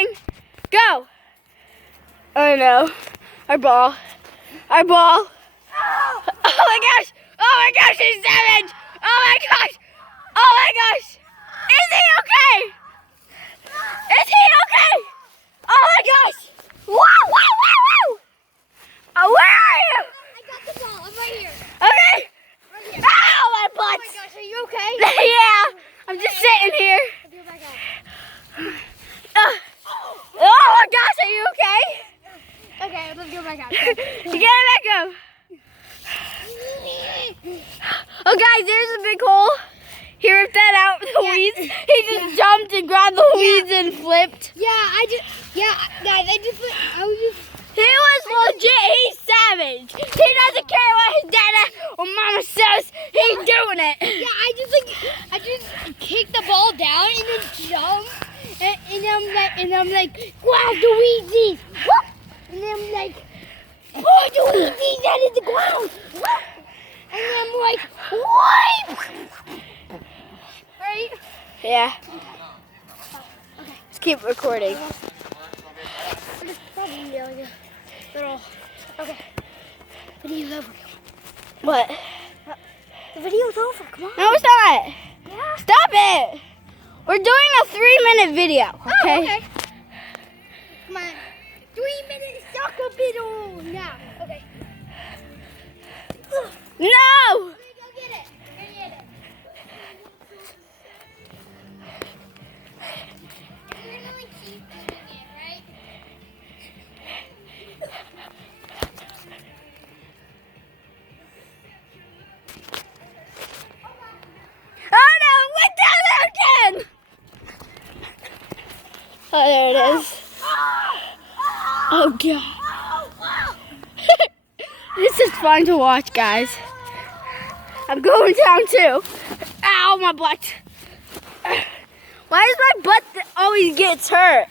recording. Go. Oh no. Our ball. Our ball. Oh my gosh. Oh my gosh, he's savage. Oh my gosh. Oh my gosh. Is he okay? Is he okay? Oh my gosh. Whoa, whoa, whoa, whoa. Oh, where are you? I got the ball. I'm right here. Okay. Right here. Ow, my butt. Oh my gosh, are you okay? Yeah, I'm just sitting here. I'll be back out. Oh my gosh, are you okay? Okay, let's go back out. Get it back up. Oh guys, there's a big hole. He ripped that out with the weeds. He just jumped and grabbed the weeds and flipped. Guys, I was just. He was legit. He's savage. He doesn't care what his dada or mama says. He's doing it. I just kicked the ball down and then jumped, and I'm like, wow, the weezies, and then I'm like, oh, the weezies out of the ground, and then I'm like, what? Right? Yeah. Let's keep recording. Probably like a little. Okay. Video's over. What? The video's over. Come on. No, it's not. Yeah. Stop it. We're doing a 3-minute video. Okay. Oh, okay. Come on. 3 minutes soccer video now. Okay. No. Go get it. Go get it. You're gonna keep eating it, right? Oh no, it went down there again. Oh, there it is. Oh god. This is fun to watch, guys. I'm going down too. Ow, my butt. Why does my butt always gets hurt?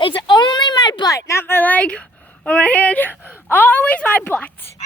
It's only my butt, not my leg or my hand. Always my butt.